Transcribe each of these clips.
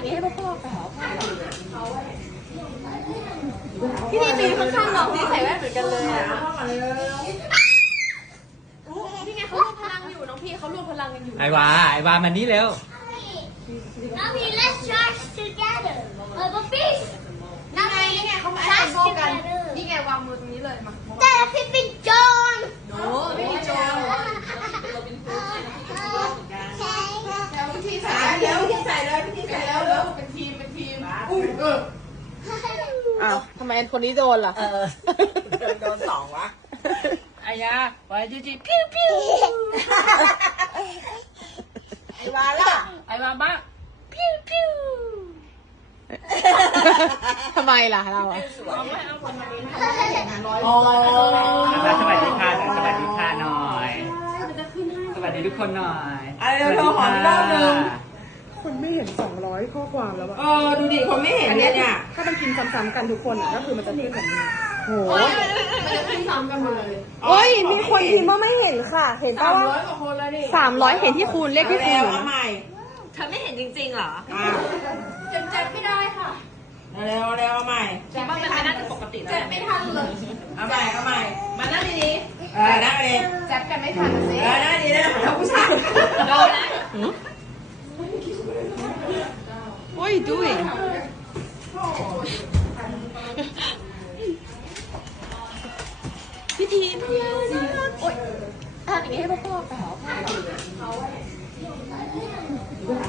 อย่างนี้ให้พ่อไปหาพ่อพี่นีตีข้างๆน้องที่ใส่แว่นเหมือนกันเลยอะนี่ไงเขารวมพลังอยู่น้องพี่เขารวมพลังกันอยู่ไอวาไอวามันนี่เร็ว Mommy, let's charge together. Of a fish. นี่ไงนี่ไงเขามาแอ Charge บโซกัน together. นี่ไงวางมือตรงนี้เลยมา แต่พี่เป็นโจร โน้ไม่มีโจรแล้ววิธีใส่แล้ววิธีใส่เลยวิธีใส่แล้วแล้วเป็นทีมเป็นทีมอุ้ยเออ อ้าวทำไมคนนี้โดนล่ะ เออโดนสองวะอายาไว้จีจีพิ้วพิ้วไอ้วาล่ะ ไอ้มาบ้าพิ้วพิ้วทำไมล่ะเราอะสวยอ๋อสวัสดีค่ะสวัสดีค่ะหน่อย สวัสดีทุกคนหน่อยไอ้เราขออีกรอบหนึงคนไม่เห็น 200 ข้อความแล้วอะเออดูดิคนไม่เห็นเลยเนี่ยถ้ามันพิมพ์ซ้ำๆกันทุกคนอะก็คือมันจะขึ้นแบบนี้โหมันจะขึ้นซ้ำกันหมดเลยโอ้ยมีคนพิมพ์ว่าไม่เห็นค่ะ เห็นสาป่ามร้อว่ายกว่าคนแล้วนี่สามร้อยเห็นที่คูณเลขที่คูณแล้วอยู่เอานะใหม่เธอไม่เห็นจริงๆเหรออะเจ็บเจ็บไม่ได้ค่ะเร็วเร็วเอาใหม่เจ็บมันไม่น่าจะปกติแล้วเจ็บไม่ทันเลยเอาใหม่เอาใหม่มานั่งดีเออนั่งเลยๆเจ็บกันไม่ทันสิเออนั่งดีนะเอาผู้ชายโดนแล้ว What are you doing พิธีพญานาคโอ๊ยทำอย่างนี้ให้พ่อไปหาพ่อ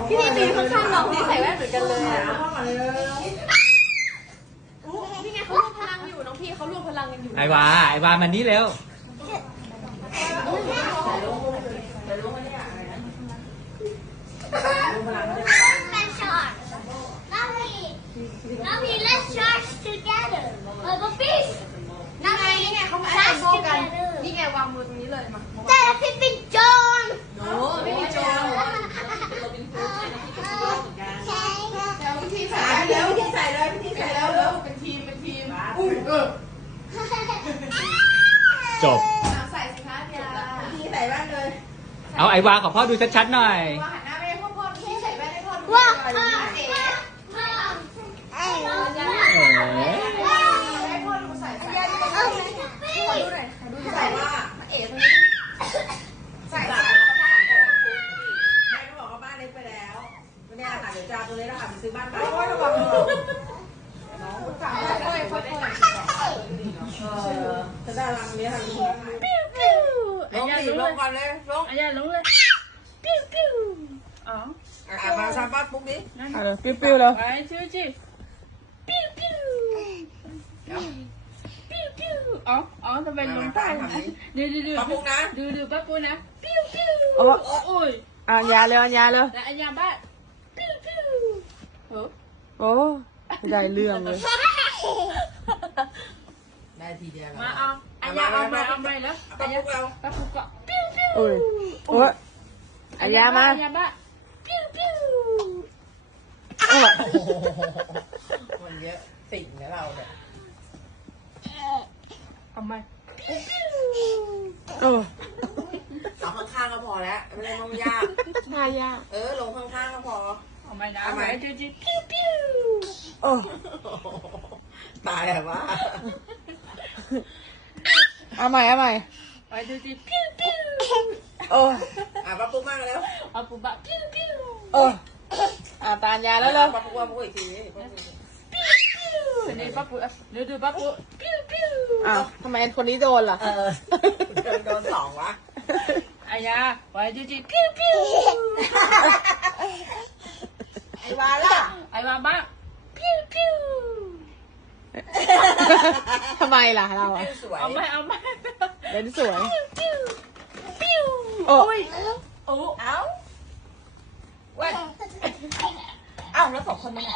พี่นีตีข้างๆน้องที่ใส่แว่นเหมือนกันเลยอะนี่ไงเขารวมพลังอยู่น้องพี่เขารวมพลังกันอยู่ไอวาไอวามันนี่เร็ว Let's charge. Mommy, Mommy, let's charge together. Of a fish. นี่ไงนี่ไงเขามาแอบโซกัน นี่ไงวางมือตรงนี้ เลยมาแต่พี่เป็นโจรโน้ไม่มีโจรแล้ววิธีใส่ใส่แล้แล้วววิธีใส่เลยวิธีใส่ใส่แล้แล้ววแล้วเป็นทีมเป็นทีมอุ้ยเออจบใส่สิคะเดียวิธีใส่บ้านเลย เอาไอวาขอพ่อดูชัดๆหน่อยว่าหันหน้าไปให้พ่อพ่อพี่ใส่แว่นให้พ่อดูว่าอะไรอะนี่เอ๋เอ้ยเอ๋ ให้พ่อดูใส่ใส่ เอ้ย ดูหน่อยดู ใส่ ใส่ ว่า เอ๋ตรงนี้ใส่ใส่ แม่ก็บอกว่าบ้านเล็กไปแล้วไม่ได้ค่ะเดี๋ยวจะเอาตัวเล็กแล้วค่ะไปซื้อบ้านใหม่โอ้ยระวังน้อง ค่อยๆค่อย เออ จะได้รังนี้ทางนี้ลงดิลงก่อนเลยลงอายาลงเลยปิ้วปิ้วอ๋ออะมาซาบ้านปุ๊บดิเอาเลยปิ้วปิ้วเลยไปจีจีปิ้วปิ้วปิ้วปิ้ว อ๋ออ๋อทำไมลงใต้ดูดูดูปะปุ๊บนะดูดูป้าปูนะปิ้วปิ้วโอ้โอ้ยอัญญาเลยอัญญาเลยแล้วอัญญาบ้านปิ้วปิ้วโอ้โอ้ได้เรื่องเลยได้ทีเดียวมาเอาอัญญาเอาไปเอาไปแล้วปะปุ๊บเอาป้าปูก็ปิ้วปิ้วโอ้ยโอ้ยอัญญามาอัญญาบ้านปิ้วปิ้วโอ้ยมันเยอะติ่งนะเราเนี่ยเอาไหมโอ้เอาข้างๆก็พอแล้วไม่ได้ต้องยากทายาเออลงข้างๆก็พอเอาไหมนะเอาไหมจีจีปิ้วปิ้วโอ้ตายแบบว่า เอาใหม่เอาใหม่ไปจีจีปิ้วปิ้วโอ้อะปะปุ๊บมากแล้วเอาปูบะปิ้วปิ้วโอ้อ่าตาญาแล้วเหรอปะปุ๊บว่าปุ๊บอีกทีนี้นี่ป้าปูดูดูป้าปูปิ้วปิ้วอ้าวทำไมคนนี้โดนล่ะเออโดนสองวะอายาไว้จีจีปิ้วปิ้วไอ้วาล่ะไอ้มาบ้าปิ้วปิ้ว ทำไมล่ะเราอะสวยเอาไหมเอาไหมเล่นสวยปิ้วปิ้วโอ้ยโอ้เอ้าเว้ยเอ้าแล้วสองคนไปไหน